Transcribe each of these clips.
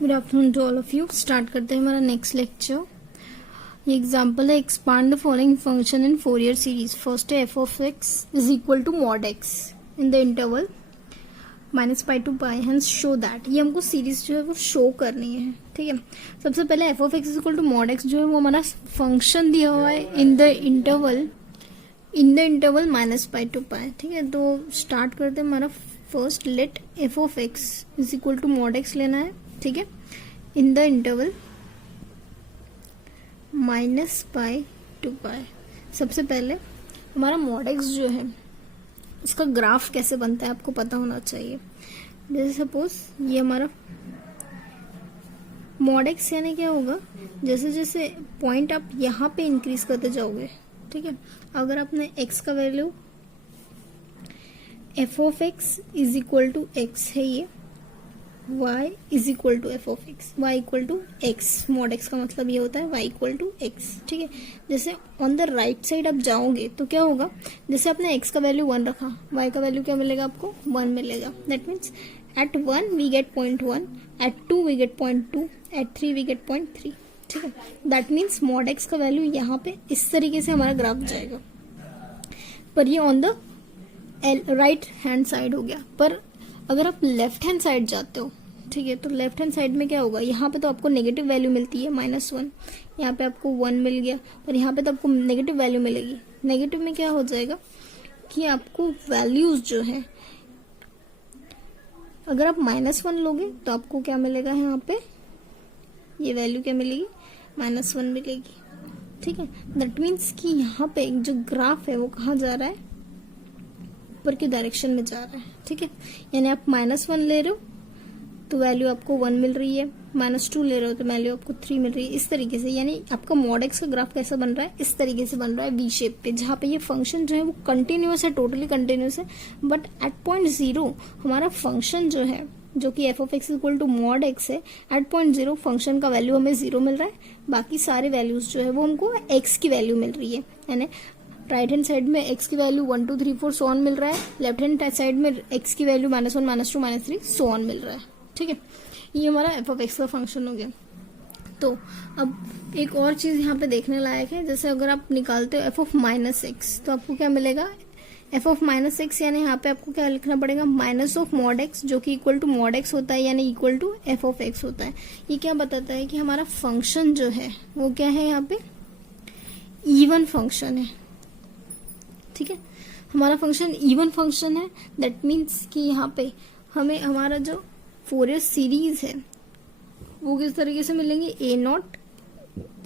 Good afternoon to all of you. Start करते हैं हमारा नेक्स्ट लेक्चर। ये एग्जांपल है, expand the following function in Fourier series. First है f of x is equal to mod x in the interval -π to π, hence show that. ये हमको series जो है वो शो करनी है, ठीक है। सबसे पहले f of x is equal to mod x जो है वो हमारा फंक्शन दिया हुआ है इन द इंटरवल -π to π, ठीक है। तो स्टार्ट करते हैं हमारा first, let f of x is equal to mod x लेना है, ठीक है, इन द इंटरवल -π to π। सबसे पहले हमारा मॉड एक्स जो है इसका ग्राफ कैसे बनता है आपको पता होना चाहिए। जैसे सपोज ये हमारा मॉड एक्स यानी क्या होगा, जैसे जैसे पॉइंट आप यहाँ पे इंक्रीज करते जाओगे, ठीक है। अगर आपने एक्स का value f of x is equal to x है, ये y is equal to f of x, y equal to x, mod x का मतलब ये होता है y इक्वल टू एक्स, ठीक है। जैसे ऑन द राइट साइड आप जाओगे तो क्या होगा, जैसे आपने x का वैल्यू 1 रखा, y का वैल्यू क्या मिलेगा आपको 1 मिलेगा। That means at 1 we get 0.1, at 2 we get 0.2, at 3 we get 0.3, ठीक है। दैट मीन्स मॉड एक्स का वैल्यू यहाँ पे इस तरीके से हमारा ग्राफ जाएगा, पर ये on the right hand side हो गया। पर अगर आप लेफ्ट हैंड साइड जाते हो, ठीक है, तो लेफ्ट हैंड साइड में क्या होगा, यहाँ पे तो आपको नेगेटिव वैल्यू मिलती है -1, यहाँ पे आपको 1 मिल गया, और यहाँ पे तो आपको नेगेटिव वैल्यू मिलेगी। नेगेटिव में क्या हो जाएगा कि आपको वैल्यूज जो है, अगर आप -1 लोगे तो आपको क्या मिलेगा, यहाँ पे ये वैल्यू क्या मिलेगी, -1 मिलेगी, ठीक है। दैट मीन्स कि यहाँ पे जो ग्राफ है वो कहाँ जा रहा है, ऊपर की डायरेक्शन में जा रहा है, ठीक है। यानी आप -1 ले रहे हो तो वैल्यू आपको 1 मिल रही है, -2 ले रहे हो तो वैल्यू आपको 3 मिल रही है, इस तरीके से। यानी आपका मॉड एक्स का ग्राफ कैसा बन रहा है, इस तरीके से बन रहा है वी शेप पे, जहाँ पे ये फंक्शन जो है वो कंटिन्यूअस है, टोटली कंटिन्यूअस है। बट एट पॉइंट 0 हमारा फंक्शन जो है, जो कि f of x equal to mod x है, एट पॉइंट 0 फंक्शन का वैल्यू हमें 0 मिल रहा है, बाकी सारे वैल्यूज जो है वो हमको एक्स की वैल्यू मिल रही है। यानी राइट हैंड साइड में एक्स की वैल्यू 1 2 3 4 सो ऑन मिल रहा है, लेफ्ट हैंड साइड में एक्स की वैल्यू -1 -2 -3 सो ऑन मिल रहा है, ठीक है। ये हमारा एफ ऑफ एक्स का फंक्शन हो गया। तो अब एक और चीज यहाँ पे देखने लायक है, जैसे अगर आप निकालते हो एफ ऑफ -x तो आपको क्या मिलेगा, एफ ऑफ -x, यानी यहाँ पे आपको क्या लिखना पड़ेगा, माइनस ऑफ मॉड एक्स, जो कि इक्वल टू मॉड एक्स होता है, यानी equal to f of x होता है। ये क्या बताता है कि हमारा फंक्शन जो है वो क्या है, यहाँ पे इवन फंक्शन है, ठीक है। हमारा फंक्शन इवन फंक्शन है। दैट मीन्स कि यहाँ पे हमें हमारा जो फोरियर सीरीज है वो किस तरीके से मिलेंगी, a0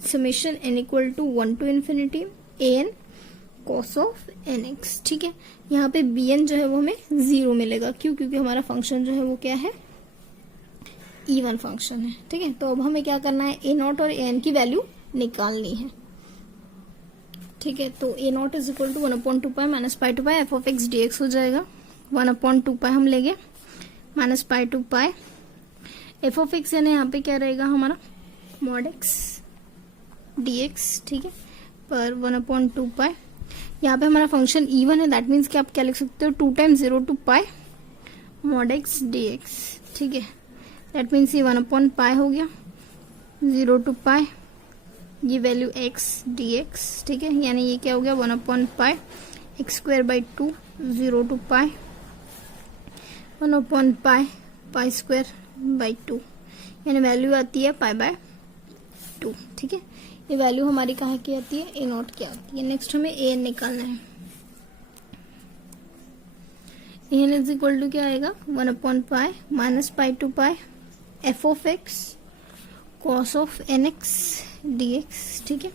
summation n equal to 1 to ∞ an cos of nx, ठीक है। यहाँ पे bn जो है वो हमें 0 मिलेगा, क्यों, क्योंकि हमारा फंक्शन जो है वो क्या है, इवन फंक्शन है, ठीक है। तो अब हमें क्या करना है, a0 और an की वैल्यू निकालनी है, ठीक है। तो a0 is equal to 1/2π -π to π f of x dx हो जाएगा। 1/2π हम लेंगे -π to π एफ ऑफ एक्स, यानी यहाँ पे क्या रहेगा हमारा मॉड एक्स dx, ठीक है, पर 1/2π। यहाँ पे हमारा फंक्शन इवन है, दैट मीन्स कि आप क्या लिख सकते हो, 2 times 0 to π mod x dx, ठीक है। दैट मीन्स ये 1/π हो गया, 0 to π, ये वैल्यू x dx, ठीक है। यानी ये क्या हो गया, 1/π x²/2 0 to π 1/π π²/2, यानी वैल्यू आती है π/2, ठीक है। ये वैल्यू हमारी कहाँ की आती है, a0 की आती है। नेक्स्ट हमें an निकालना है। an इज इक्वल टू क्या आएगा, 1/π -π to π f of x cos of nx dx, ठीक है।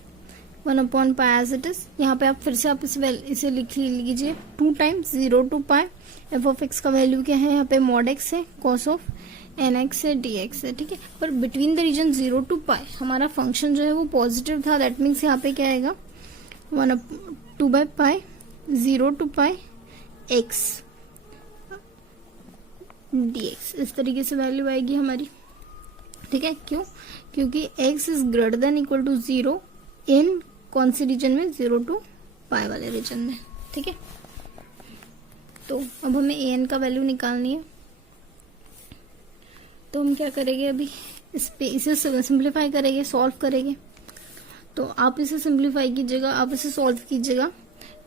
1/π एज इट इज। यहाँ पे आप फिर से आप इसे लिख लीजिए, 2 times 0 to π f of x का वैल्यू क्या है, यहाँ पे मॉड एक्स है, cos ऑफ nx है, dx है, ठीक है। पर बिटवीन द रीजन 0 to π हमारा फंक्शन जो है वो पॉजिटिव था, दैट मीन्स यहाँ पे क्या आएगा, 2/π 0 to π x dx, इस तरीके से वैल्यू आएगी हमारी, ठीक है। क्यों, क्योंकि x is greater than equal to 0 in कौन सी रीजन में, 0 to π वाले रीजन में, ठीक है। तो अब हमें an का वैल्यू निकालनी है। तो हम क्या करेंगे, अभी इसे सिंप्लीफाई करेंगे, सॉल्व करेंगे। तो आप इसे सिंप्लीफाई कीजिएगा, आप इसे सॉल्व कीजिएगा।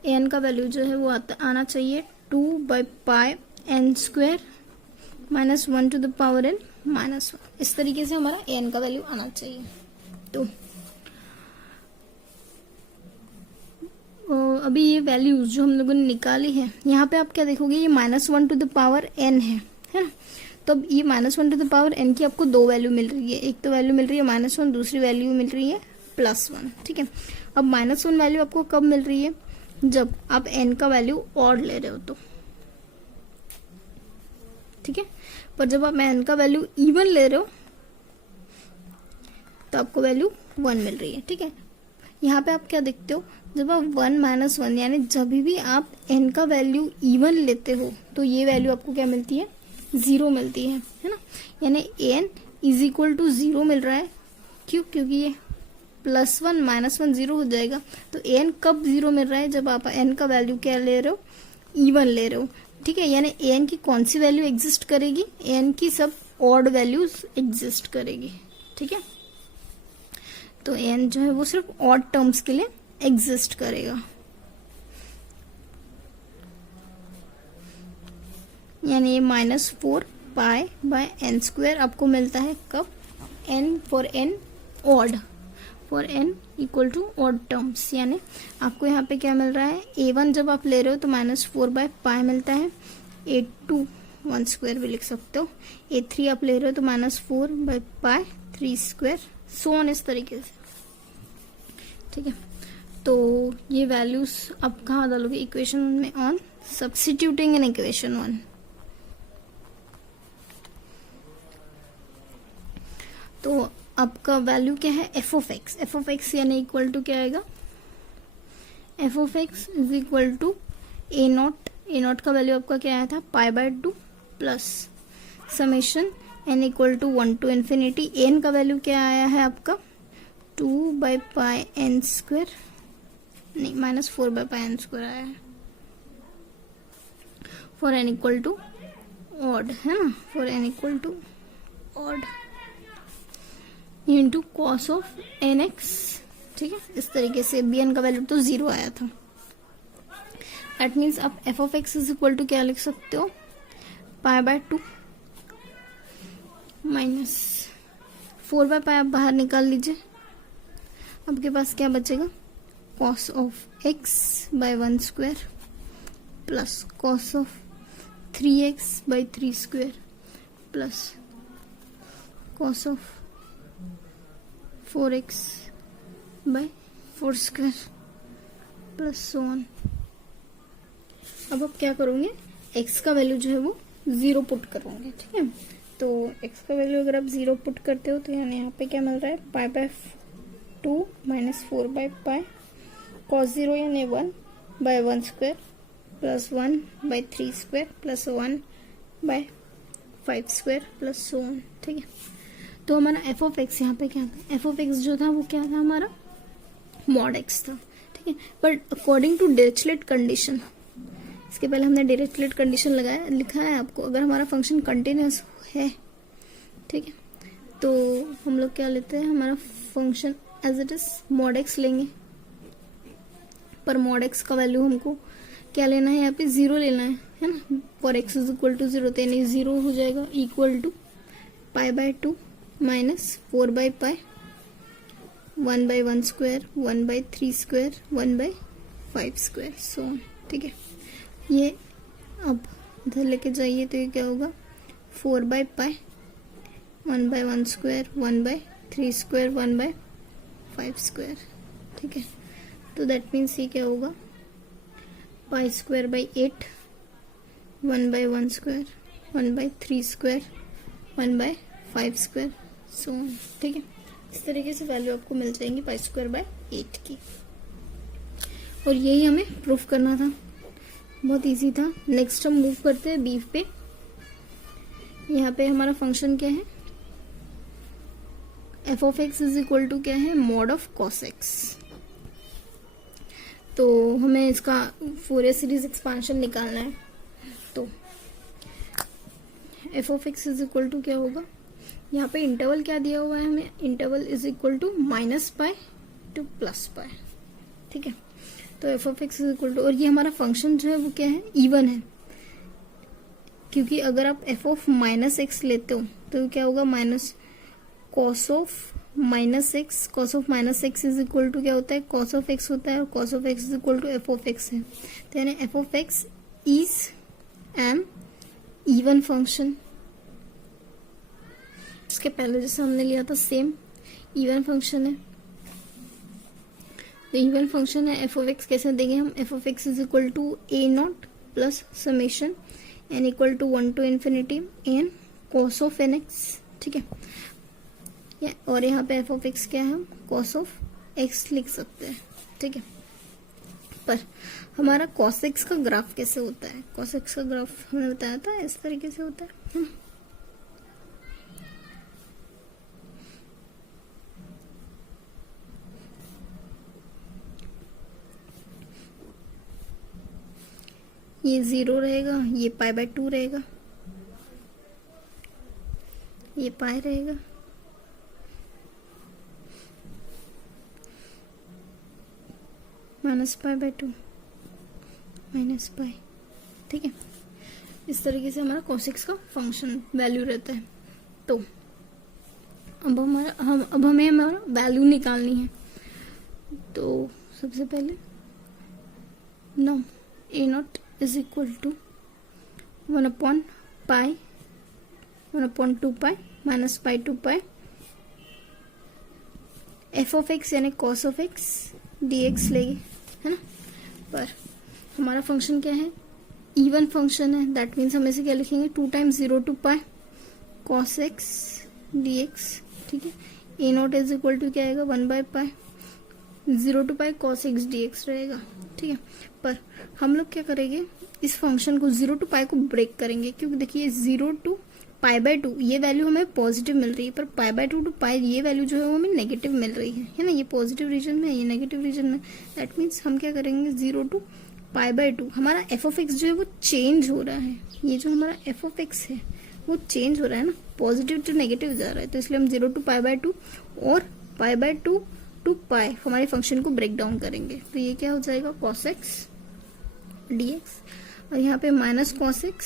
एन का वैल्यू जो है वो आना चाहिए 2/πn² minus 1 to the power n minus 1। इस तरीके से हमारा एन का वैल्यू आना चाहिए। तो अभी ये वैल्यूज जो हम लोगों ने निकाली है, यहाँ पे आप क्या देखोगे, ये -1 टू द पावर n है ना। तो अब ये -1 टू द पावर n की आपको दो वैल्यू मिल रही है। एक तो वैल्यू मिल रही है -1, दूसरी वैल्यू मिल रही है +1। ठीक है, अब -1 वैल्यू आपको कब मिल रही है, जब आप n का वैल्यू ऑड ले रहे हो तो। ठीक है, पर जब आप n का वैल्यू इवन ले रहे हो तो आपको वैल्यू 1 मिल रही है। ठीक है, यहाँ पे आप क्या देखते हो, जब आप 1 - 1 यानी जब भी आप n का वैल्यू इवन लेते हो तो ये वैल्यू आपको क्या मिलती है, 0 मिलती है ना। यानी n = 0 मिल रहा है। क्यों, क्योंकि ये +1 - 1 0 हो जाएगा। तो n कब 0 मिल रहा है, जब आप n का वैल्यू क्या ले रहे हो, इवन ले रहे हो। ठीक है, यानी n की कौन सी वैल्यू एग्जिस्ट करेगी, n की सब ऑड वैल्यूज एग्जिस्ट करेगी। ठीक है, तो n जो है वो सिर्फ ऑड टर्म्स के लिए एग्जिस्ट करेगा। यानी ये -4πn² आपको मिलता है कब, n for n odd, for n = odd terms. यानी आपको यहाँ पे क्या मिल रहा है, a1 जब आप ले रहे हो तो -4/π मिलता है, a2 1² भी लिख सकते हो, a3 आप ले रहे हो तो -4/π 3², सो ऑन, इस तरीके से। ठीक है, तो ये वैल्यूज आप कहाँ डालोगे, इक्वेशन में, ऑन सब्स्टिट्यूटिंग इन इक्वेशन 1। तो आपका वैल्यू क्या है, f(x), f(x) यानी इक्वल टू क्या आएगा, f(x) = a0 का वैल्यू आपका क्या आया था, π/2 plus summation n = 1 to infinity। n का वैल्यू क्या आया है आपका, 2/πn², नहीं -4/πn² आया है, फॉर n = ऑड, है ना, for n = odd into cos of nx। ठीक है, इस तरीके से bn का वैल्यू तो 0 आया था। दैट मीन्स आप f(x) = क्या लिख सकते हो, π/2 माइनस 4/π आप बाहर निकाल लीजिए, आपके पास क्या बचेगा, cos of x by 1² plus cos of 3x by 3² plus cos of 4x by 4² plus so on. अब आप क्या करोगे, x का वैल्यू जो है वो 0 पुट करोगे। ठीक है, तो x का वैल्यू अगर आप 0 पुट करते हो तो यानी यहाँ पे क्या मिल रहा है, π/2 - 4/π cos 0 यानी 1/1² plus 1/3² plus 1/5² plus so on. ठीक है, तो हमारा f(x) यहाँ पे क्या था, f(x) जो था वो क्या था, हमारा mod x था। ठीक है, but according to Dirichlet condition, इसके पहले हमने डिरिचलेट कंडीशन लिखा है आपको, अगर हमारा फंक्शन कंटिन्यूअस है, ठीक है, तो हम लोग क्या लेते हैं, हमारा function as it is mod x लेंगे, पर mod x का वैल्यू हमको क्या लेना है, यहाँ पे 0 लेना है ना, फॉर x = 0, तो यानी 0 हो जाएगा, equal to π/2 minus 4/π 1/1², 1/3², 1/5², so on. ठीक है, ये अब इधर लेके जाइए तो ये क्या होगा, 4/π 1/1², 1/3², 1/5²। ठीक है, तो दैट मीन्स ये क्या होगा, π²/8, 1/1², 1/3², 1/5², सो ऑन। ठीक है, इस तरीके से वैल्यू आपको मिल जाएंगी π²/8 की, और यही हमें प्रूफ करना था, बहुत इजी था। नेक्स्ट हम मूव करते हैं बीफ पे। यहाँ पे हमारा फंक्शन क्या है, f(x) = क्या है, mod ऑफ cos x। तो हमें इसका फोरियर सीरीज एक्सपांशन निकालना है, तो f(x) = क्या होगा, यहाँ पे इंटरवल क्या दिया हुआ है हमें, interval is equal to -π to +π, ठीक है। तो f of x is equal to, और ये हमारा फंक्शन जो है वो क्या है, इवन है, क्योंकि अगर आप एफ ऑफ -x लेते हो तो क्या होगा, minus cos of -x, cos of -x is equal to क्या होता है, कॉस ऑफ x होता है, और cos of x is equal to f of x है। तो यानी एफ of x is an even function. इसके पहले जैसे हमने लिया था सेम इवन फंक्शन है, तो इवन फंक्शन है एफ ऑफ एक्स। कैसे देंगे हम, f of x is equal to a0 plus summation n equal to 1 to infinity n cos of nx, ठीक है। और यहाँ पे एफ ऑफ एक्स क्या है, हम कॉस ऑफ x लिख सकते हैं, ठीक है। पर हमारा कॉस एक्स का ग्राफ कैसे होता है, कॉस एक्स का ग्राफ हमने बताया था इस तरीके से होता है। ये 0 रहेगा, ये π/2 रहेगा, ये पाई रहेगा, -π/2 -π, ठीक है। इस तरीके से हमारा cos x का फंक्शन वैल्यू रहता है। तो अब हमें हमारा वैल्यू निकालनी है। तो सबसे पहले know a0 is equal to 1/π 1/2π -π to π f of x यानी कॉस ऑफ एक्स dx लेंगे, है ना। पर हमारा फंक्शन क्या है, इवन फंक्शन है, दैट मीन्स हम इसे क्या लिखेंगे, 2 times 0 to π cos x dx, ठीक है। a0 इज इक्वल टू क्या आएगा, 1/π 0 to π cos x dx रहेगा, ठीक है। पर हम लोग क्या करेंगे, इस फंक्शन को 0 to π को ब्रेक करेंगे, क्योंकि देखिए 0 to π/2 ये वैल्यू हमें पॉजिटिव मिल रही है, पर π/2 to π ये वैल्यू जो है वो हमें नेगेटिव मिल रही है ना। ये पॉजिटिव रीजन में, ये नेगेटिव रीजन में, दैट मीन्स हम क्या करेंगे, 0 to π/2 हमारा एफ ऑफ एक्स जो है वो चेंज हो रहा है। ये जो हमारा एफ ऑफ एक्स है वो चेंज हो रहा है ना, पॉजिटिव टू नेगेटिव जा रहा है, तो इसलिए हम 0 to π/2 और π/2 to π हमारे फंक्शन को ब्रेक डाउन करेंगे। तो ये क्या हो जाएगा, cos x dx, और यहाँ पे माइनस cos x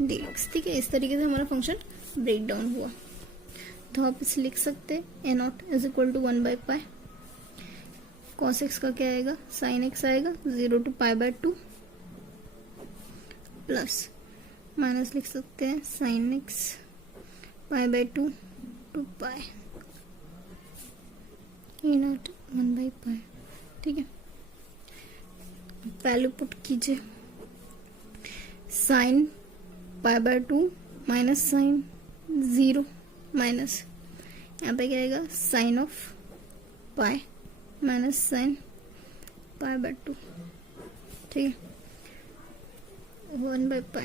dx, ठीक है। इस तरीके से हमारा फंक्शन ब्रेक डाउन हुआ। तो आप इसे लिख सकते हैं a0 is equal to 1/π cos x का क्या आएगा, sin x आएगा 0 to π/2 प्लस माइनस लिख सकते हैं sin x π/2 to π a0 1/π, ठीक है। वैल्यू पुट कीजिए, साइन π/2 माइनस साइन 0 माइनस यहाँ पे क्या आएगा, sine of pi minus sine π/2, ठीक है। 1/π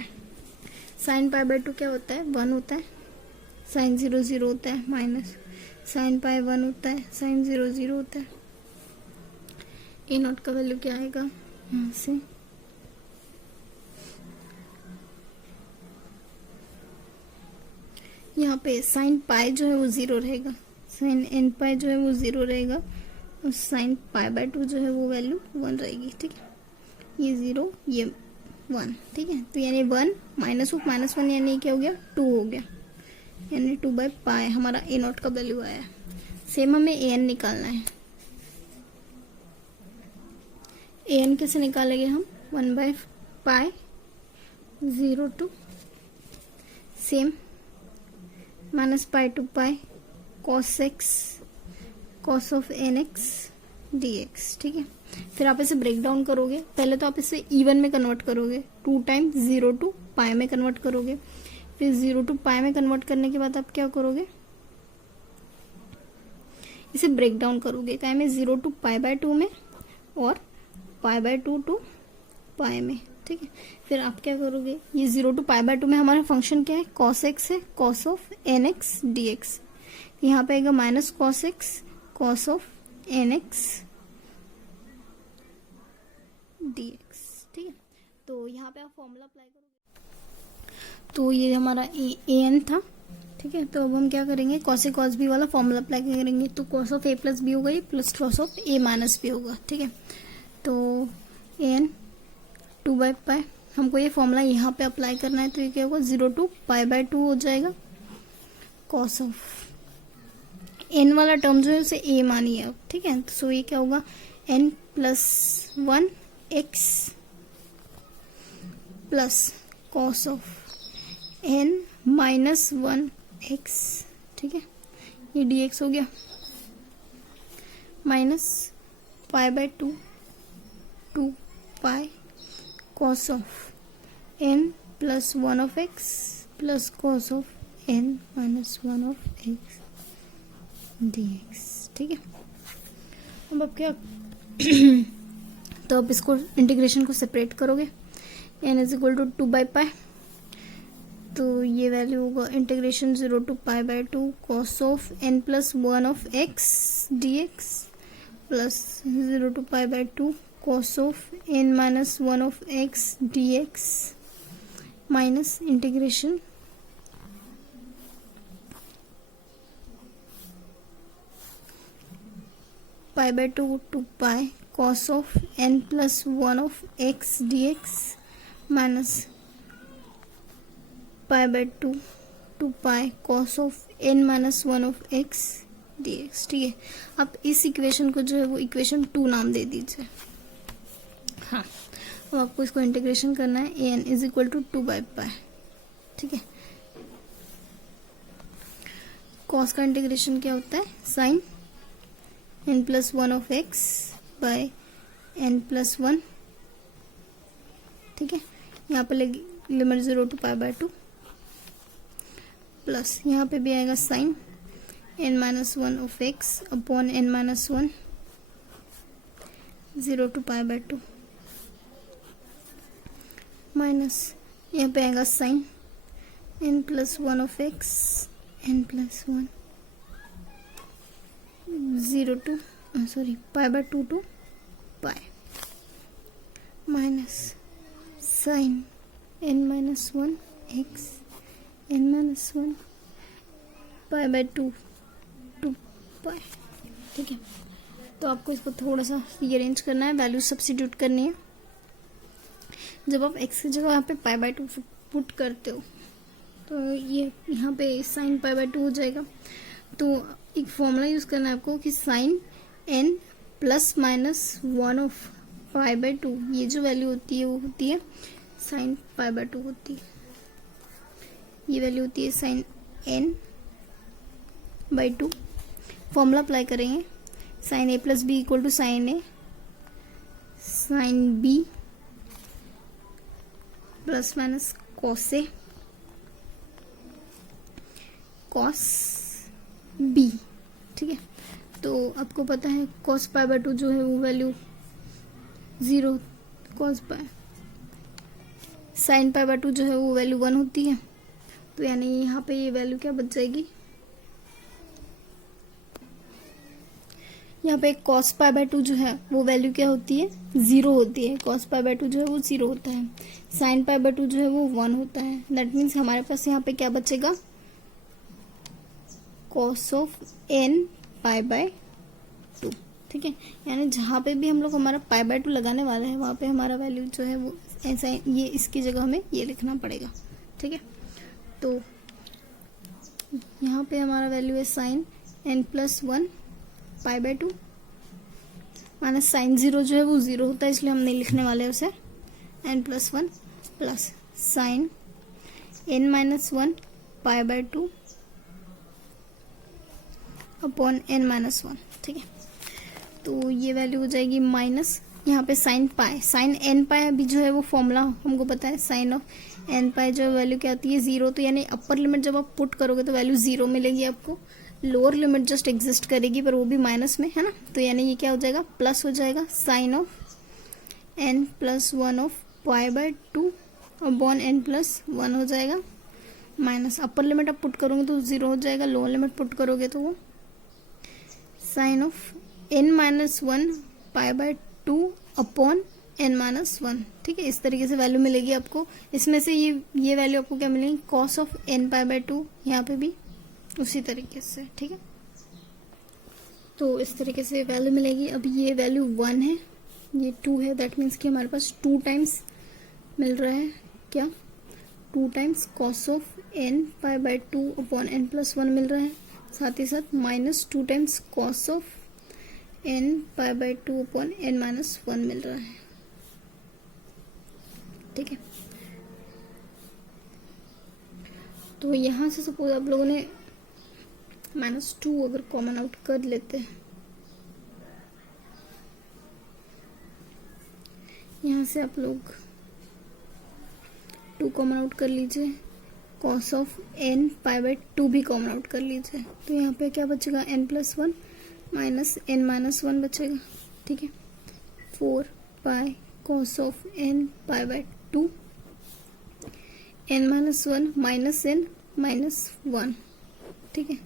साइन π/2 क्या होता है, 1 होता है, साइन 0 0 होता है, माइनस साइन पाई 1 होता है, साइन 0 0 होता है। a0 का वैल्यू क्या आएगा, यहाँ से यहाँ पे साइन पाई जो है वो 0 रहेगा, साइन n पाई जो है वो 0 रहेगा, और साइन π/2 जो है वो वैल्यू 1 रहेगी, ठीक है। ये 0 ये 1, ठीक है। तो यानी 1 -1 यानी क्या हो गया, 2 हो गया, यानी 2/π हमारा a0 का वैल्यू आया। सेम हमें an निकालना है। an कैसे निकालेंगे हम, 1/π 0 to same -π to π cos x cos of nx dx, ठीक है। फिर आप इसे ब्रेक डाउन करोगे, पहले तो आप इसे इवन में कन्वर्ट करोगे, 2 टाइम्स 0 to π में कन्वर्ट करोगे, फिर 0 to π में कन्वर्ट करने के बाद आप क्या करोगे, इसे ब्रेक डाउन करोगे, क्या में 0 to π/2 में और π/2 to π में, ठीक है। फिर आप क्या करोगे, ये 0 to π/2 में हमारा फंक्शन क्या है, cos x है, cos ऑफ nx dx, यहाँ पे आएगा minus cos x cos of nx dx, ठीक है। तो यहाँ पे आप फॉर्मूला अप्लाई करोगे, तो ये हमारा an था, ठीक है, तो अब हम क्या करेंगे, कॉस ए कॉस बी वाला फॉर्मूला अप्लाई करेंगे। तो cos of a plus b होगा ये, plus cos of a minus b होगा। ठीक है, तो एन 2/π, हमको ये फॉर्मूला यहाँ पे अप्लाई करना है, तो ये क्या होगा 0 to π/2 हो जाएगा। कॉस ऑफ एन वाला टर्म जो है उसे ए मानिए अब। ठीक है, सो ये क्या होगा n+1 x plus cos of n-1 x। ठीक है, ये dx हो गया, minus π/2 2π cos of n+1 of x plus cos of n-1 of x dx। ठीक है, अब क्या तो अब इसको इंटीग्रेशन को सेपरेट करोगे, n = 2/π, तो ये वैल्यू होगा integration 0 to π/2 cos of n+1 of x dx plus 0 to π/2 cos of n-1 of x dx minus integration π/2 to π cos of n+1 of x dx minus π/2 to π cos of n-1 of x dx। ठीक है, अब इस equation को जो है वो equation 2 नाम दे दीजिए। हाँ, अब आपको इसको इंटीग्रेशन करना है, an = 2/π। ठीक है, cos का इंटीग्रेशन क्या होता है, sign n+1 of x bye n+1। ठीक है, यहाँ पे लिमिट 0 to π/2 प्लस यहाँ पे भी आएगा sine n-1 of x upon n-1 0 to π/2 minus यहाँ पे आएगा sine n+1 of x n+1 0 to π/2 to π minus sine n-1 x n-1 π/2 to π। ठीक है, तो आपको इसको थोड़ा सा रीअरेंज करना है, वैल्यू सब्स्टिट्यूट करनी है। जब आप x की जगह यहाँ पे π/2 पुट करते हो तो ये यहाँ पे साइन π/2 हो जाएगा। तो एक फॉर्मूला यूज करना है आपको कि साइन n ±1 ऑफ π/2, ये जो वैल्यू होती है वो होती है साइन π/2 होती है, ये वैल्यू होती है साइन n/2। फॉर्मूला अप्लाई करेंगे, sine a + b = sine a sine b plus minus cos a cos b। ठीक है, तो आपको पता है cos π/2 जो है वो वैल्यू 0, cos π साइन π/2 जो है वो वैल्यू 1 होती है। तो यानी यहाँ पे ये वैल्यू क्या बच जाएगी, यहाँ पे cos π/2 जो है वो वैल्यू क्या होती है, 0 होती है। cos π/2 जो है वो 0 होता है, साइन π/2 जो है वो 1 होता है। दैट मीन्स हमारे पास यहाँ पे क्या बचेगा, cos ऑफ n/2। ठीक है, यानी जहाँ पे भी हम लोग हमारा π/2 लगाने वाला है वहाँ पे हमारा वैल्यू जो है वो ऐसा, ये इसकी जगह हमें ये लिखना पड़ेगा। ठीक है, तो यहाँ पे हमारा वैल्यू है साइन n+1 π/2 माइनस साइन 0 जो है वो 0 होता है, इसलिए हम नहीं लिखने वाले उसे, n+1 plus sign n-1 π/2 upon n-1। ठीक है, तो ये वैल्यू हो जाएगी माइनस यहाँ पे साइन पाई, साइन n पाई अभी जो है वो फॉर्मूला हमको पता है, साइन ऑफ n पाई जो वैल्यू क्या आती है 0। तो यानी अपर लिमिट जब आप पुट करोगे तो वैल्यू 0 मिलेगी आपको, लोअर लिमिट जस्ट एग्जिस्ट करेगी पर वो भी माइनस में है ना। तो यानी ये क्या हो जाएगा, प्लस हो जाएगा sign of n+1 of π/2 upon n+1 हो जाएगा, माइनस अपर लिमिट आप पुट करोगे तो 0 हो जाएगा, लोअर लिमिट पुट करोगे तो वो sign of n-1 π/2 upon n-1। ठीक है, इस तरीके से वैल्यू मिलेगी आपको। इसमें से ये वैल्यू आपको क्या मिलेगी, cos ऑफ n π/2 यहाँ पे भी उसी तरीके से, ठीक है। तो इस तरीके से वैल्यू मिलेगी। अब ये वैल्यू 1 है, ये 2 है, दैट मीन्स कि हमारे पास 2 टाइम्स मिल रहा है क्या, 2 times cos of n pi by 2 upon n plus 1 मिल रहा है, साथ ही साथ minus 2 times cos of n pi by 2 upon n minus 1 मिल रहा है, ठीक है। तो यहां से सपोज आप लोगों ने -2 अगर कॉमन आउट कर लेते हैं, यहां से आप लोग 2 कॉमन आउट कर लीजिए, cos of n pi by 2 भी कॉमन आउट कर लीजिए, तो यहाँ पे क्या बचेगा, n plus 1 minus n minus 1 बचेगा, ठीक है। 4 पाई cos of n pi by 2 n minus 1 minus n minus 1, ठीक है।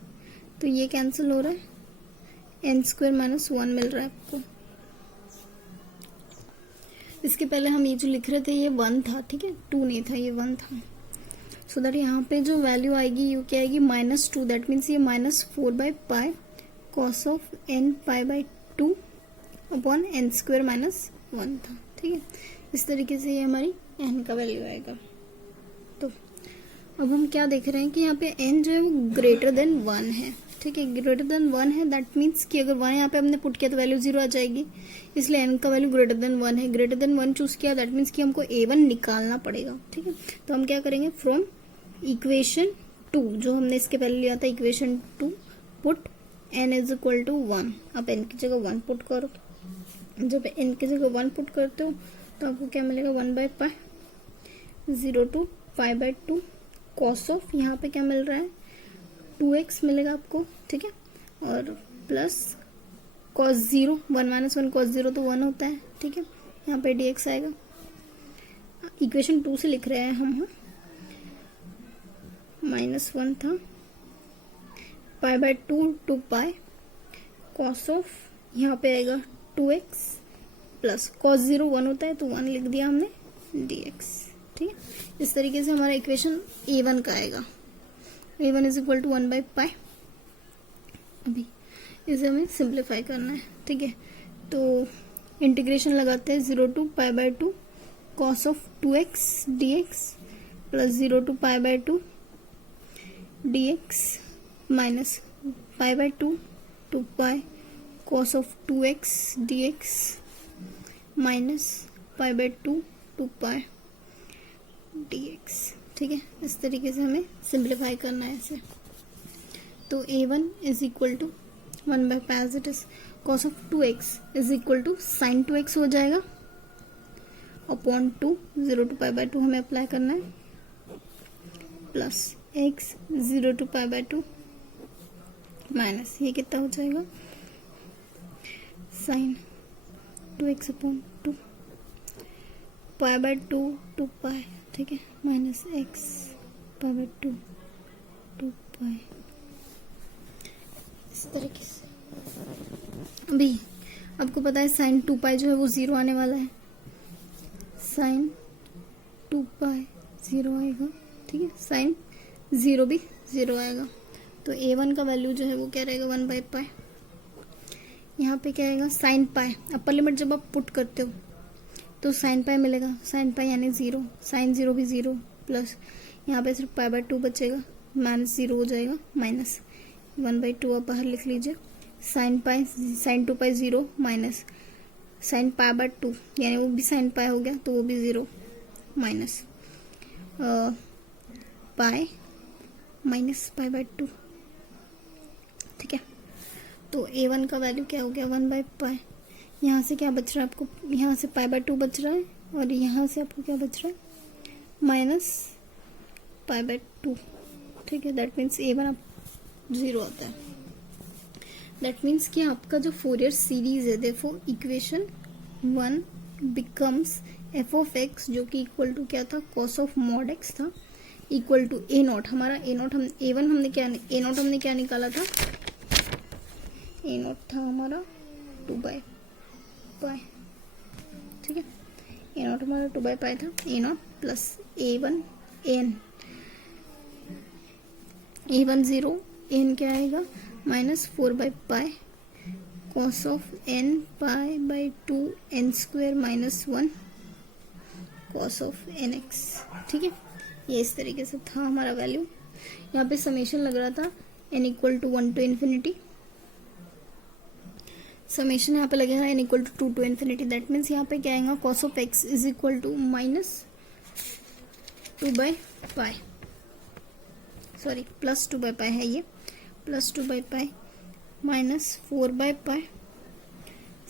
तो ये कैंसिल हो रहा है, n स्क्वायर माइनस 1 मिल रहा है आपको। इसके पहले हम ये जो लिख रहे थे ये 1 था, ठीक है, 2 नहीं था, ये 1 था। सो दैट यहाँ पे जो वैल्यू आएगी ये क्या आएगी, -2, दैट मीन्स ये -4 by pi cos of n pi by 2 upon n square minus 1 था, ठीक है। इस तरीके से ये हमारी n का वैल्यू आएगा। तो अब हम क्या देख रहे हैं कि यहाँ पे n जो है वो ग्रेटर देन 1 है, ठीक है, ग्रेटर देन 1 है, दैट मीन्स कि अगर 1 यहाँ पे हमने पुट किया तो वैल्यू 0 आ जाएगी, इसलिए n का वैल्यू ग्रेटर देन 1 है। ग्रेटर देन 1 चूज किया, दैट मीन्स कि हमको a1 निकालना पड़ेगा, ठीक है। तो हम क्या करेंगे, फ्रॉम इक्वेशन 2 जो हमने इसके पहले लिया था, equation 2 put n is equal to 1। आप n की जगह 1 पुट करो, जब n की जगह 1 पुट करते हो तो आपको क्या मिलेगा, 1 by pi 0 to pi by 2 cos of, यहाँ पे क्या मिल रहा है, 2x मिलेगा आपको, ठीक है, और प्लस कॉस 0, 1 माइनस 1 कॉस 0 तो 1 होता है, ठीक है। यहाँ पे dx आएगा, इक्वेशन 2 से लिख रहे हैं हम, -1 था, pi by 2 to pi cos of, यहाँ पे आएगा 2x प्लस कॉस 0 1 होता है तो 1 लिख दिया हमने, dx, ठीक है। इस तरीके से हमारा इक्वेशन a1 का आएगा, a1 is equal to 1 by pi. अभी इसे हमें सिंप्लीफाई करना है, ठीक है। तो इंटीग्रेशन लगाते हैं, 0 to pi by 2 cos of 2x dx plus 0 to pi by 2 dx minus pi by 2 to pi cos of 2x dx minus pi by 2 to pi dx, ठीक है। इस तरीके से हमें सिंप्लीफाई करना है इसे। तो a1 is equal to 1 by pi as it is, cos of 2x is equal to sine 2x हो जाएगा अपॉन 2, 0 टू पाई बाय 2 हमें अप्लाई करना है, plus x 0 to pi by 2 minus ये कितना हो जाएगा, sine 2x upon 2 pi by 2 to pi, ठीक है, minus x pi by 2 to pi, इस तरीके से। अभी आपको पता है साइन 2 पाई जो है वो 0 आने वाला है, साइन 2 पाई 0 आएगा, ठीक है, साइन 0 भी 0 आएगा। तो a1 का वैल्यू जो है वो क्या रहेगा, 1 बाई पाई, यहाँ पे क्या आएगा, साइन पाई, अपर लिमिट जब आप पुट करते हो तो साइन पाई मिलेगा, साइन पाई यानी 0, साइन 0 भी 0, प्लस यहाँ पे सिर्फ पाई बाय 2 बचेगा, माइनस 0 हो जाएगा, माइनस 1 बाई 2 आप बाहर लिख लीजिए, sine pi, sine 2 pi 0 minus sine pi by 2 यानी वो भी साइन पाई हो गया तो वो भी 0, minus pi minus pi by 2, ठीक है। तो a1 का वैल्यू क्या हो गया, 1 बाई पाई, यहाँ से क्या बच रहा है आपको, यहाँ से पाई बाय 2 बच रहा है और यहाँ से आपको क्या बच रहा है, माइनस पाई बाय 2, ठीक है। दैट मीन्स a1 आप 0 आता है, दैट मीन्स कि आपका जो फोरियर सीरीज है, देखो equation 1 becomes f of x जो कि इक्वल टू क्या था, कॉस ऑफ मॉड x था, इक्वल टू a नॉट, हमारा a नॉट हम a1 हमने क्या, a नॉट हमने क्या निकाला था, a नॉट था हमारा 2 बाई पाई, ठीक है, a नॉट हमारा 2 बाई पाई था, a not plus a1 0 n क्या आएगा -4/पाई cos of n pi by 2 n square -1 cos of n x. ठीक है, ये इस तरीके से था हमारा वैल्यू। यहाँ पे समेशन लग रहा था n equal to 1 to infinity, summation यहाँ पे लगेगा n equal to 2 to infinity। That means यहाँ पे क्या आएगा cos of x is equal to -2/पाई, सॉरी +2/पाई है ये, +2/पाई -4/पाई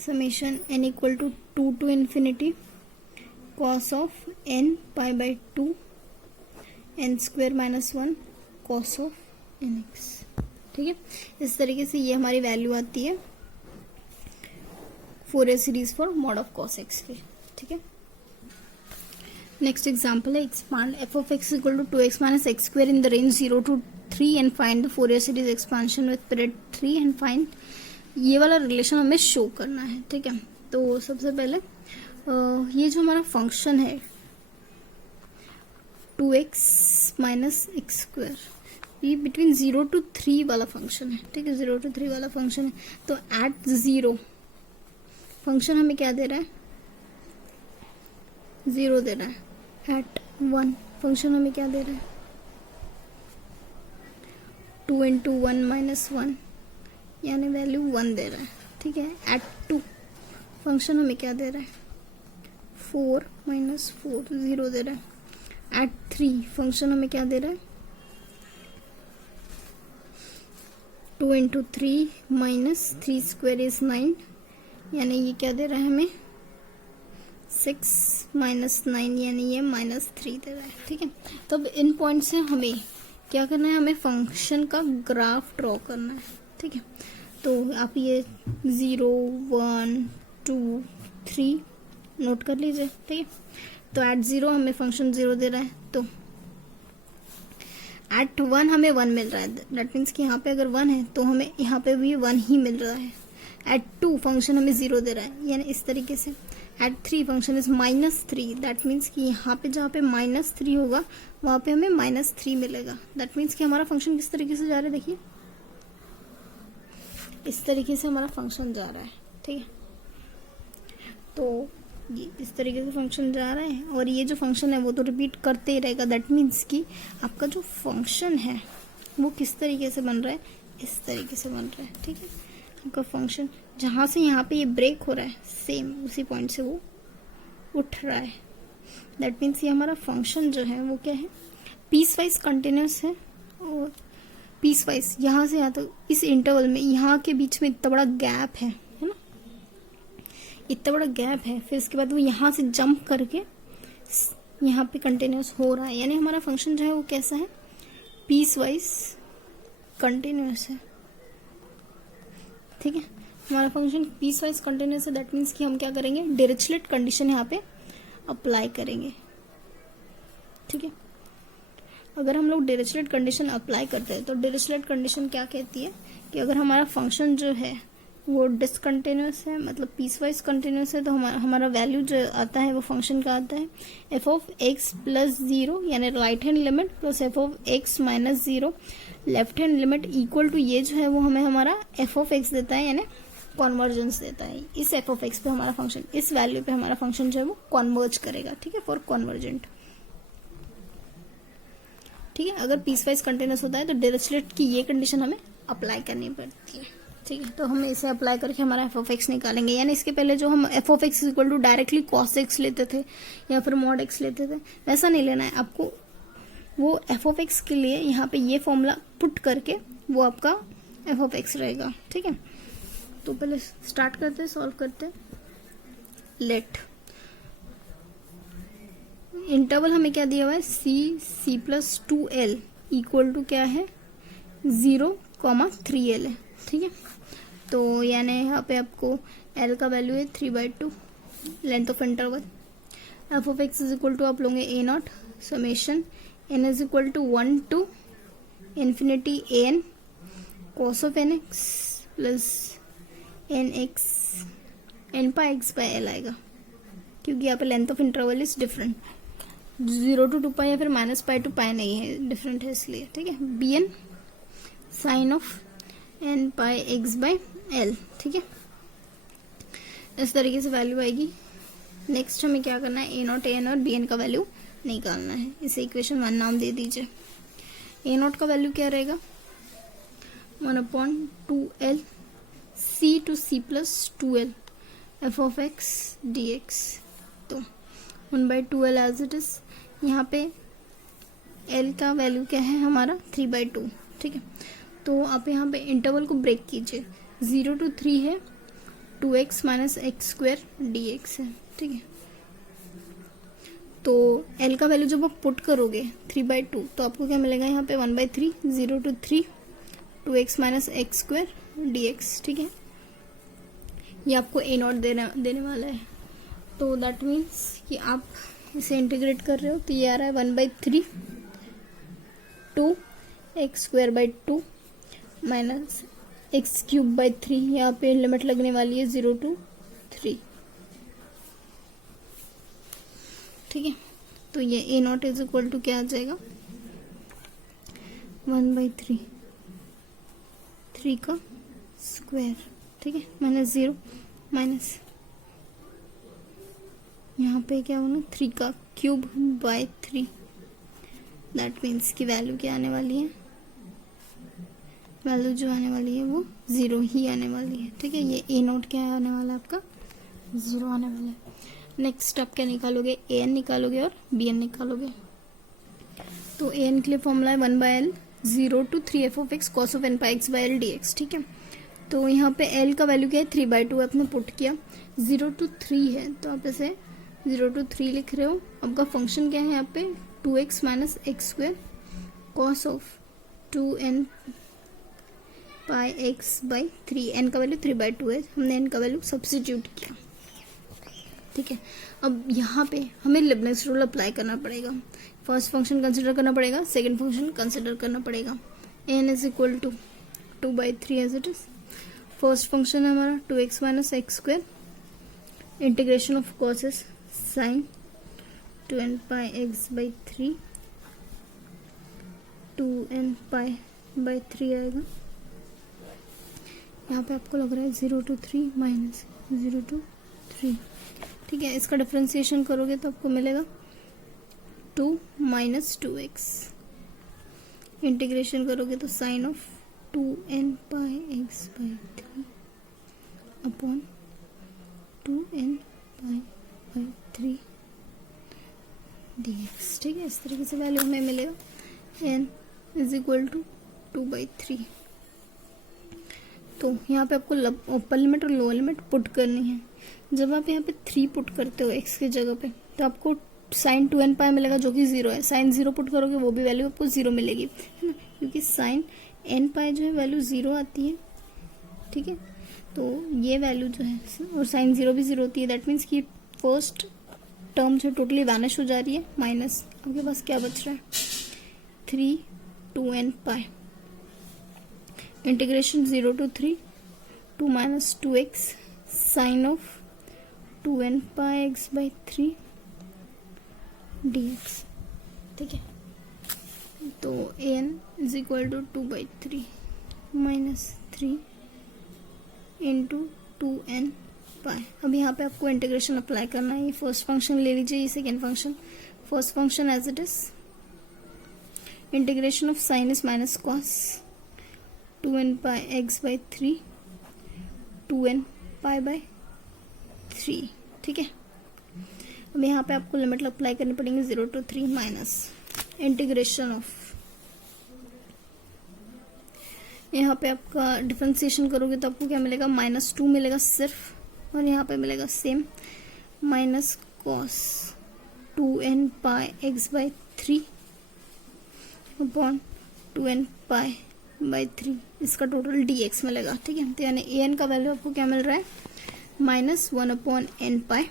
summation n equal to 2 to infinity cos of n pi by 2 n square -1 cos of n x. ठीक है, इस तरीके से ये हमारी वैल्यू आती है Fourier series for mod of cos x की। ठीक है, नेक्स्ट एग्जांपल है expand f of x equal to 2x minus x square in the range 0 to 3 and find the Fourier series expansion with period 3 and find, ये वाला relation हमें show करना है। ठीक है, तो सबसे पहले ये जो हमारा फंक्शन है 2x माइनस एक्स स्क्वायर, ये बिटवीन 0 to 3 वाला फंक्शन है। ठीक है, 0 to 3 वाला फंक्शन है। तो एट 0 फंक्शन हमें क्या दे रहा है 0 दे रहा है। एट 1 फंक्शन हमें क्या दे रहा है 2 into 1 minus 1 यानी वैल्यू 1 दे रहा है। ठीक है, एट 2 फंक्शन हमें क्या दे रहा है 4 minus 4 0 दे रहा है। एट 3 फंक्शन हमें क्या दे रहा है 2 into 3 minus 3 square is 9 यानी ये क्या दे रहा है हमें 6 minus 9 यानी ये -3 दे रहा है। ठीक है, तब इन पॉइंट से हमें क्या करना है, हमें फंक्शन का ग्राफ ड्रॉ करना है। ठीक है, तो आप ये 0 1 2 3 नोट कर लीजिए। ठीक है, तो एट 0 हमें फंक्शन 0 दे रहा है, तो एट 1 हमें 1 मिल रहा है। दैट मीन्स कि यहाँ पे अगर 1 है तो हमें यहाँ पे भी 1 ही मिल रहा है। एट 2 फंक्शन हमें 0 दे रहा है, यानी इस तरीके से। At 3 function is -3, that means कि यहाँ पे जहाँ पे -3 होगा वहाँ पे हमें -3 मिलेगा। दैट मीन्स कि हमारा फंक्शन किस तरीके से जा रहा है, देखिए इस तरीके से हमारा फंक्शन जा रहा है। ठीक है, तो ये इस तरीके से फंक्शन जा रहा है और ये जो फंक्शन है वो तो रिपीट करते ही रहेगा। दैट मीन्स कि आपका जो फंक्शन है वो किस तरीके से बन रहा है, इस तरीके से बन रहा है। ठीक है, आपका फंक्शन जहाँ से यहाँ पे ये ब्रेक हो रहा है सेम उसी पॉइंट से वो उठ रहा है। दैट मीन्स ये हमारा फंक्शन जो है वो क्या है पीस वाइज कंटिन्यूस है, और पीस वाइज यहाँ से यहाँ तक इस इंटरवल में यहाँ के बीच में इतना बड़ा गैप है ना, इतना बड़ा गैप है। फिर इसके बाद वो यहाँ से जंप करके यहाँ पे कंटिन्यूस हो रहा है, यानी हमारा फंक्शन जो है वो कैसा है पीस वाइज कंटिन्यूस है। ठीक है, हमारा फंक्शन पीस वाइज कंटिन्यूस है। दैट मीन्स कि हम क्या करेंगे डिरिचलेट कंडीशन यहाँ पे अप्लाई करेंगे। ठीक है, अगर हम लोग डिरिचलेट कंडीशन अप्लाई करते हैं तो डिरिचलेट कंडीशन क्या कहती है कि अगर हमारा फंक्शन जो है वो डिसकंटिन्यूस है, मतलब पीस वाइज कंटिन्यूस है, तो हमारा वैल्यू जो आता है वो फंक्शन का आता है एफ ऑफ एक्स प्लस 0 यानी right hand limit plus f of x minus 0 left hand limit equal to ये जो है वो हमें हमारा एफ ऑफ एक्स देता है, यानी कॉन्वर्जेंस देता है। इस एफ ऑफ एक्स पे हमारा फंक्शन, इस वैल्यू पे हमारा फंक्शन जो है वो कॉन्वर्ज करेगा। ठीक है, फॉर कॉन्वर्जेंट। ठीक है, अगर पीस वाइज कंटिन्यूस होता है तो डिरिचलेट की ये कंडीशन हमें अप्लाई करनी पड़ती है। ठीक है, तो हम इसे अप्लाई करके हमारा एफ ऑफ एक्स निकालेंगे। यानी इसके पहले जो हम f of x equal to directly cos x लेते थे या फिर मॉड एक्स लेते थे, वैसा नहीं लेना है आपको। वो एफ ऑफ एक्स के लिए यहाँ पे ये फॉर्मूला पुट करके वो आपका एफ ऑफ एक्स रहेगा। ठीक है, तो पहले स्टार्ट करते हैं, सॉल्व करते हैं। लेट इंटरवल हमें क्या दिया हुआ है c प्लस 2l इक्वल टू क्या है 0,3l है। ठीक है, तो यानी यहाँ पे आपको l का वैल्यू है 3/2 length of interval. F of x is equal to आप लोगे a0 summation n is equal to 1 to infinity an cos of nx plus nx n pi x by l आएगा, क्योंकि यहाँ पे length of interval is different, 0 to 2 pi या फिर -पाई to पाई नहीं है, डिफरेंट है इसलिए। ठीक है, bn sine of n pi x by l. ठीक है, इस तरीके से वैल्यू आएगी। नेक्स्ट हमें क्या करना है, ए नॉट ए एन और बी एन का वैल्यू निकालना है। इसे इक्वेशन 1 नाम दे दीजिए। ए नॉट का वैल्यू क्या रहेगा, 1/2L C टू C प्लस 2L f of x d x. तो 1/2L एज इट इज। यहाँ पे L का वैल्यू क्या है हमारा 3/2। ठीक है, तो आप यहाँ पे इंटरवल को ब्रेक कीजिए। 0 to 3 है 2x minus x square D x है। ठीक है, तो L का वैल्यू जब आप पुट करोगे 3/2 तो आपको क्या मिलेगा यहाँ पे 1/3, 0 to 3 2x minus x square D x. ठीक है, ये आपको ए नॉट देने वाला है। तो दैट मीन्स कि आप इसे इंटीग्रेट कर रहे हो तो ये आ रहा है 1/3 2x square by 2 minus x cube by 3। यहाँ पे लिमिट लगने वाली है 0 to 3। ठीक है, तो ये ए नॉट इज इक्वल टू क्या आ जाएगा, 1/3 3 का स्क्वायर। ठीक है, माइनस 0 माइनस यहाँ पे क्या होना 3 का क्यूब बाय 3। दैट मीन्स की वैल्यू क्या आने वाली है, वैल्यू जो आने वाली है वो 0 ही आने वाली है। ठीक है, ये ए नोट क्या आने वाला है आपका 0 आने वाला है। नेक्स्ट आप क्या निकालोगे, ए एन निकालोगे और बी एन निकालोगे। तो ए एन के लिए फॉर्मूला है 1/L 0 to 3 f of x cos of n pi x by l d x. ठीक है, तो यहाँ पे एल का वैल्यू क्या है 3/2 आपने पुट किया। 0 to 3 है तो आप इसे 0 to 3 लिख रहे हो। आपका फंक्शन क्या है यहाँ पे 2x minus x square cos of 2n pi x by 3। N का वैल्यू 3/2 है, हमने एन का वैल्यू सब्स्टिट्यूट किया। ठीक है, अब यहाँ पे हमें लिबनिट्ज रूल अप्लाई करना पड़ेगा। फर्स्ट फंक्शन कंसिडर करना पड़ेगा, सेकंड फंक्शन कंसिडर करना पड़ेगा। N is equal to 2/3 as it is. First function है हमारा 2x minus x square, integration of cos is sine 2n pi x by 3 2n pi by 3 आएगा। यहाँ पे आपको लग रहा है 0 to 3 माइनस 0 to 3। ठीक है, इसका डिफरेंशिएशन करोगे तो आपको मिलेगा 2 माइनस 2x। इंटीग्रेशन करोगे तो sine of 2n pi x by 3 upon 2n pi by 3 dx। ठीक है, इस तरीके से वैल्यू हमें मिलेगा n इज इक्वल टू 2/3। तो यहाँ पे आपको अपर लिमिट और लोअर लिमिट पुट करनी है। जब आप यहाँ पे 3 पुट करते हो x की जगह पे तो आपको साइन 2n पाई मिलेगा जो कि 0 है। साइन 0 पुट करोगे वो भी वैल्यू आपको 0 मिलेगी, है ना, क्योंकि साइन n पाई जो है वैल्यू 0 आती है। ठीक है, तो ये वैल्यू जो है और साइन 0 भी 0 होती है। दैट मीन्स कि फर्स्ट टर्म जो टोटली वैनिश हो जा रही है, माइनस आपके पास क्या बच रहा है 3 2n pi. Integration 0 to 3 2 minus 2x sine of 2n pi x by 3 dx। ठीक है, तो an is equal to 2/3 minus 3 into 2n pi. अब यहाँ पे आपको इंटीग्रेशन अप्लाई करना है। ये फर्स्ट फंक्शन ले लीजिए, ये second function. First function as it is, integration of sine is minus cos 2n pi x by 3 2n pi by 3। ठीक है, अब यहाँ पे आपको लिमिट अप्लाई करनी पड़ेंगे 0 to 3 माइनस इंटीग्रेशन ऑफ, यहाँ पे आपका डिफरेंशिएशन करोगे तो आपको क्या मिलेगा -2 मिलेगा सिर्फ, और यहाँ पे मिलेगा same minus cos 2n pi x by 3 upon 2n pi by 3। इसका टोटल dx मिलेगा। ठीक है, तो यानी an का वैल्यू आपको क्या मिल रहा है -1/n पाई।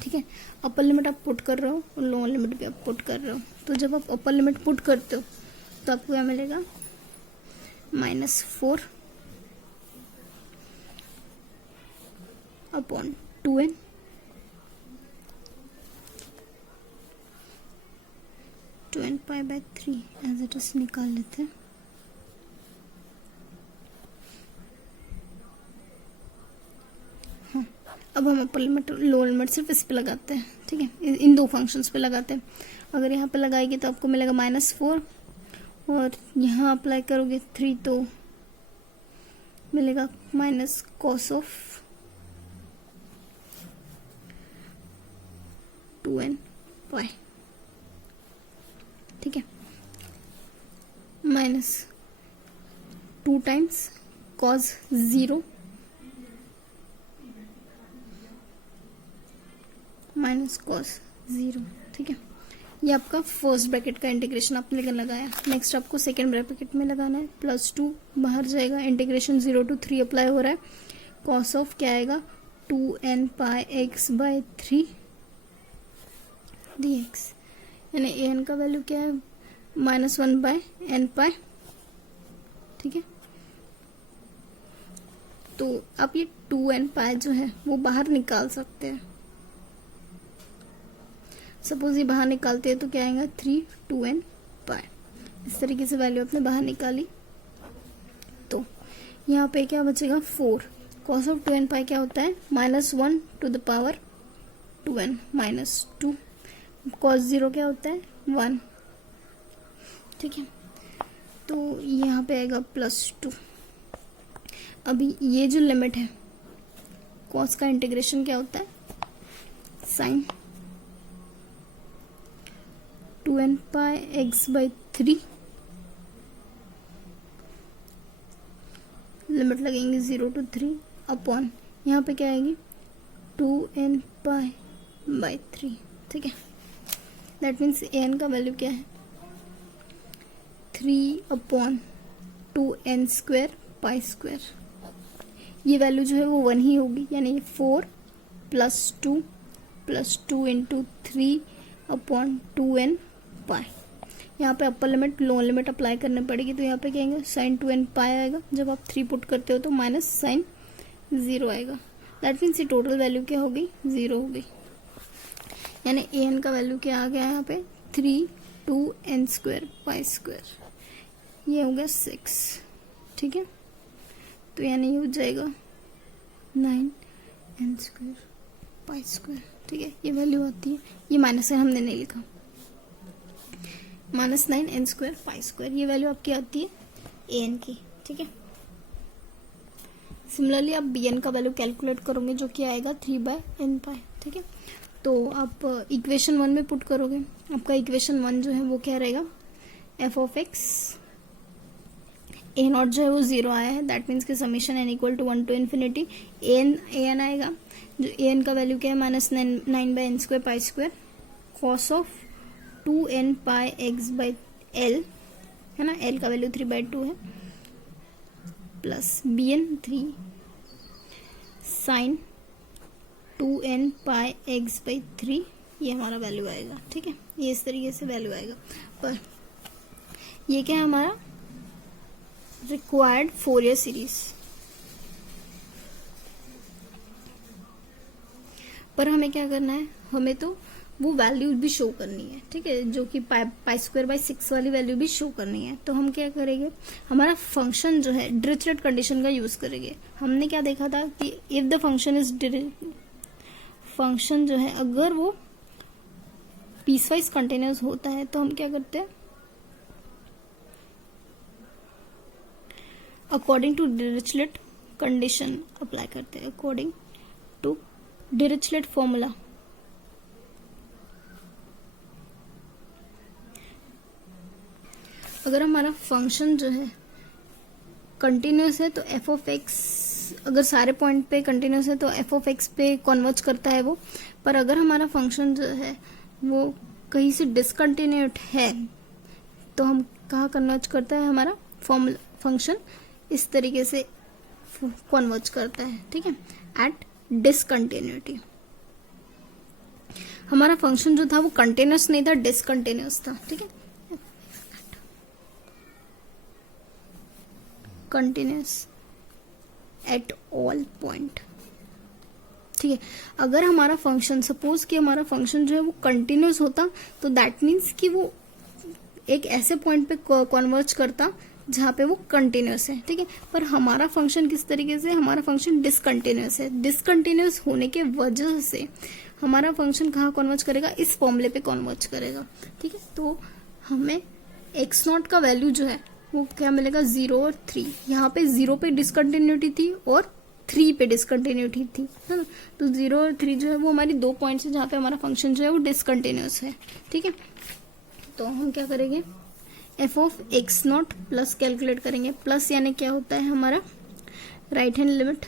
ठीक है, अपर लिमिट आप पुट कर रहे हो और लोअर लिमिट भी आप पुट कर रहे हो। तो जब आप अपर लिमिट पुट करते हो तो आपको क्या मिलेगा -4 upon 2n pi by 3 as it is निकाल लेते हैं। अब हम अपर लिमिट लोअर लिमिट सिर्फ इस पे लगाते हैं, ठीक है, इन दो फंक्शंस पे लगाते हैं। अगर यहाँ पे लगाएगी तो आपको मिलेगा -4 और यहाँ अप्लाई करोगे 3 तो मिलेगा माइनस कॉस ऑफ 2n पाई, ठीक है, minus 2 times cos 0 minus cos 0, ठीक है। ये आपका फर्स्ट ब्रैकेट का इंटीग्रेशन आपने लगाया। नेक्स्ट आपको सेकेंड ब्रैकेट में लगाना है, +2 बाहर जाएगा, इंटीग्रेशन 0 to 3 अप्लाई हो रहा है, कॉस ऑफ क्या आएगा 2n pi x by 3 dx, यानी an का वैल्यू क्या है -1 बाय n पाई, ठीक है। तो आप ये 2n पाई जो है वो बाहर निकाल सकते हैं। सपोज ये बाहर निकालते हैं तो क्या आएगा 3 2n पाई। इस तरीके से वैल्यू आपने बाहर निकाली तो यहाँ पे क्या बचेगा 4। कॉस ऑफ 2n पाई क्या होता है -1 to the power 2n -2। Cos 0 क्या होता है 1, ठीक है। तो यहाँ पे आएगा +2। अभी ये जो लिमिट है कॉस का इंटीग्रेशन क्या होता है sine 2n pi x by 3, limit लगेंगे 0 to 3 अपॉन यहाँ पे क्या आएगी 2n पाई बाई 3, ठीक है। दैट मीन्स an का वैल्यू क्या है 3/2n स्क्वायर पाई स्क्वायर। ये वैल्यू जो है वो 1 ही होगी, यानी 4 + 2 इंटू 3/2n पाई। यहाँ पे upper limit lower limit apply करनी पड़ेगी, तो यहाँ पे क्या आएगा साइन 2n पाई आएगा। जब आप 3 पुट करते हो तो माइनस साइन 0 आएगा। दैट मीन्स ये टोटल वैल्यू क्या होगी 0 होगी, यानी an का वैल्यू क्या आ गया यहाँ पे 3/2n स्क्वायर पाई स्क्वायर, ये हो गया 6, ठीक है। तो यानी ये हो जाएगा 9n स्क्वायर पाई स्क्वायर, ठीक है। ये वैल्यू आती है, ये माइनस है हमने नहीं लिखा, -9n स्क्वायर पाई स्क्वायर, ये वैल्यू आपकी आती है an की, ठीक है। सिमिलरली आप bn का वैल्यू कैलकुलेट करोगे जो कि आएगा 3/n पाई, ठीक है। तो आप इक्वेशन 1 में पुट करोगे, आपका इक्वेशन 1 जो है वो क्या रहेगा f of x a nought जो है वो 0 आया है, दैट मीन्स कि summation n equal to 1 to infinity an आएगा, जो an का वैल्यू क्या है -9/n square pi square, cos of 2n pi x by l है ना, l का वैल्यू 3/2 है, plus bn 3 sine 2n pi x by 3, ये हमारा वैल्यू आएगा, ठीक है। ये इस तरीके से वैल्यू आएगा। पर ये क्या है हमारा रिक्वायर्ड फोरियर सीरीज, पर हमें क्या करना है, हमें तो वो वैल्यू भी शो करनी है, ठीक है, जो कि पाई स्क्वायर बाई 6 वाली वैल्यू भी शो करनी है। तो हम क्या करेंगे, हमारा फंक्शन जो है डिरिचलेट कंडीशन का यूज करेंगे। हमने क्या देखा था कि if the function is function जो है अगर वो पीसवाइज कंटिन्यूअस होता है तो हम क्या करते हैं according to Dirichlet condition apply करते हैं, अकॉर्डिंग टू डिरिचलेट फॉर्मूला। अगर हमारा फंक्शन जो है कंटिन्यूअस है तो एफ ऑफ एक्स, अगर सारे पॉइंट पे कंटिन्यूअस है तो एफ ऑफ एक्स पे कन्वर्ज करता है वो। पर अगर हमारा फंक्शन जो है वो कहीं से डिसकंटिन्यूट है तो हम कहाँ कन्वर्ज करता है, हमारा फॉर्मूला फंक्शन इस तरीके से कन्वर्ज करता है, ठीक है, एट डिसकंटिन्यूटी। हमारा फंक्शन जो था वो कंटिन्यूअस नहीं था, डिसकंटिन्यूअस था, ठीक है, कंटिन्यूअस एट ऑल पॉइंट, ठीक है। अगर हमारा फंक्शन सपोज कि हमारा फंक्शन जो है वो कंटिन्यूअस होता तो दैट मीन्स कि वो एक ऐसे पॉइंट पे कन्वर्ज करता जहाँ पे वो कंटिन्यूस है, ठीक है। पर हमारा फंक्शन किस तरीके से, हमारा फंक्शन डिसकंटिन्यूस है। डिसकंटिन्यूस होने के वजह से हमारा फंक्शन कहाँ कन्वर्ज करेगा, इस फॉर्मूले पे कन्वर्ज करेगा, ठीक है। तो हमें एक्स नॉट का वैल्यू जो है वो क्या मिलेगा, 0 और 3। यहाँ पे 0 पे डिसकंटिन्यूटी थी और 3 पे डिसकंटिन्यूटी थी, है ना। तो 0 और 3 जो है वो हमारी 2 पॉइंट्स है जहाँ पे हमारा फंक्शन जो है वो डिसकंटिन्यूस है, ठीक है। तो हम क्या करेंगे, F of x not plus calculate करेंगे। प्लस यानी क्या होता है, हमारा राइट हैंड लिमिट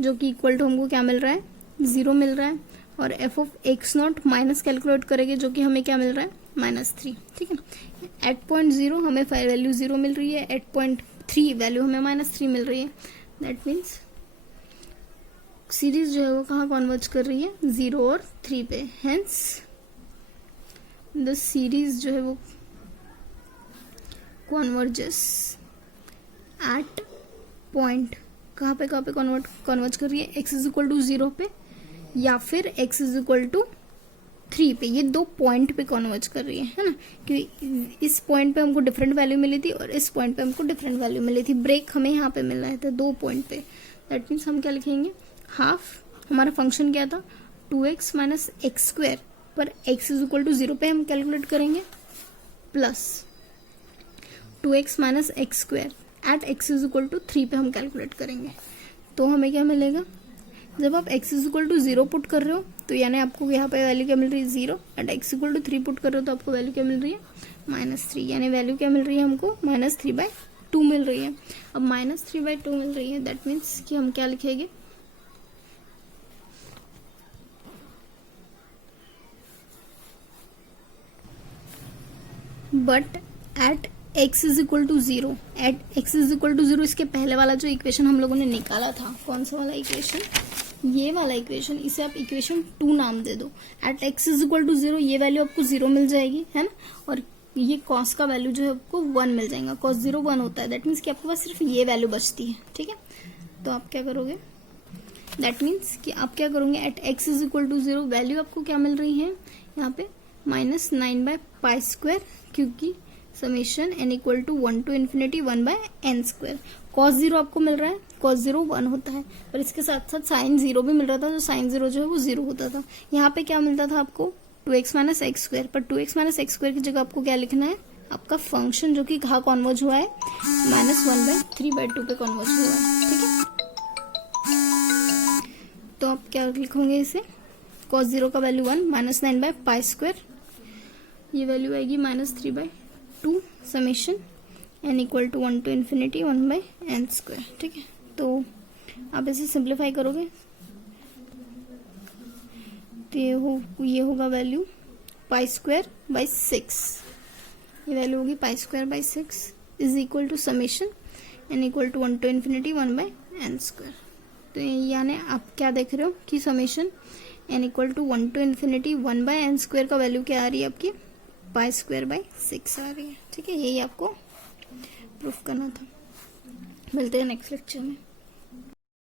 जो कि इक्वल टू हमको क्या मिल रहा है, 0 मिल रहा है। और F of x not minus calculate करेंगे जो कि हमें क्या मिल रहा है, -3, ठीक है। एट पॉइंट 0 हमें वैल्यू 0 मिल रही है, एट पॉइंट 3 वैल्यू हमें -3 मिल रही है। दैट मीन्स सीरीज जो है वो कहाँ कन्वर्ज कर रही है, 0 और 3 पे। हेंस द सीरीज जो है वो कन्वर्जेस एट पॉइंट कहाँ पे कन्वर्ज कर रही है, x इज इक्वल टू 0 पे या फिर x इज इक्वल टू 3 पे। ये 2 पॉइंट पे कन्वर्ज कर रही है ना, क्योंकि इस पॉइंट पे हमको डिफरेंट वैल्यू मिली थी और इस पॉइंट पे हमको डिफरेंट वैल्यू मिली थी। ब्रेक हमें यहाँ पे मिल रहा है, तो 2 पॉइंट पे। दैट मीन्स हम क्या लिखेंगे, हाफ हमारा फंक्शन क्या था, 2x माइनस एक्स स्क्वायर पर x इज इक्वल टू 0 पे हम कैलकुलेट करेंगे, plus 2x minus x square at x is equal to 3 पे हम कैलकुलेट करेंगे। तो हमें क्या मिलेगा, जब आप x is equal to 0 put कर रहे हो तो यानी आपको यहाँ पे वैल्यू क्या मिल रही है, 0। At x equal to 3 put कर रहे हो तो आपको वैल्यू क्या मिल रही है, -3। यानी वैल्यू क्या मिल रही है हमको, -3/2 मिल रही है। अब -3/2 मिल रही है, दैट मीन्स कि हम क्या लिखेंगे, but at x is equal to 0, at x is equal to 0 इसके पहले वाला जो इक्वेशन हम लोगों ने निकाला था, कौन सा वाला इक्वेशन, ये वाला इक्वेशन, इसे आप इक्वेशन 2 नाम दे दो। At x is equal to 0 ये वैल्यू आपको 0 मिल जाएगी, है ना। और ये कॉस का वैल्यू जो है आपको 1 मिल जाएगा, कॉस 0 1 होता है। दैट मीन्स कि आपके पास सिर्फ ये वैल्यू बचती है, ठीक है। तो आप क्या करोगे, दैट मीन्स कि आप क्या करोगे, at x is equal to 0 value आपको क्या मिल रही है यहाँ पे, -9/π², क्योंकि summation n equal to 1 to infinity 1/n²। cos 0 आपको मिल रहा है, cos 0 1 होता है, पर इसके साथ साथ sin 0 भी मिल रहा था, तो sin 0 जो है वो 0 होता था। यहाँ पे क्या मिलता था आपको, 2x माइनस एक्स स्क्वायर, पर 2x माइनस एक्स स्क्वायर की जगह आपको क्या लिखना है, आपका फंक्शन जो कि कहाँ कन्वर्ज हुआ है, -1/3/2 पे कन्वर्ज हुआ है, ठीक है। तो आप क्या लिखोगे इसे, cos 0 का वैल्यू 1, -9/π², ये वैल्यू आएगी -3/2 summation n equal to 1 to infinity 1/n², ठीक है। तो आप इसे सिंप्लीफाई करोगे तो ये होगा वैल्यू π²/6, ये वैल्यू होगी π²/6 is equal to summation n equal to 1 to infinity 1/n²। तो यानी आप क्या देख रहे हो कि summation n equal to 1 to infinity 1/n² का वैल्यू क्या आ रही है आपकी, π²/6 आ रही है, ठीक है। यही आपको प्रूफ करना था। मिलते हैं नेक्स्ट लेक्चर में।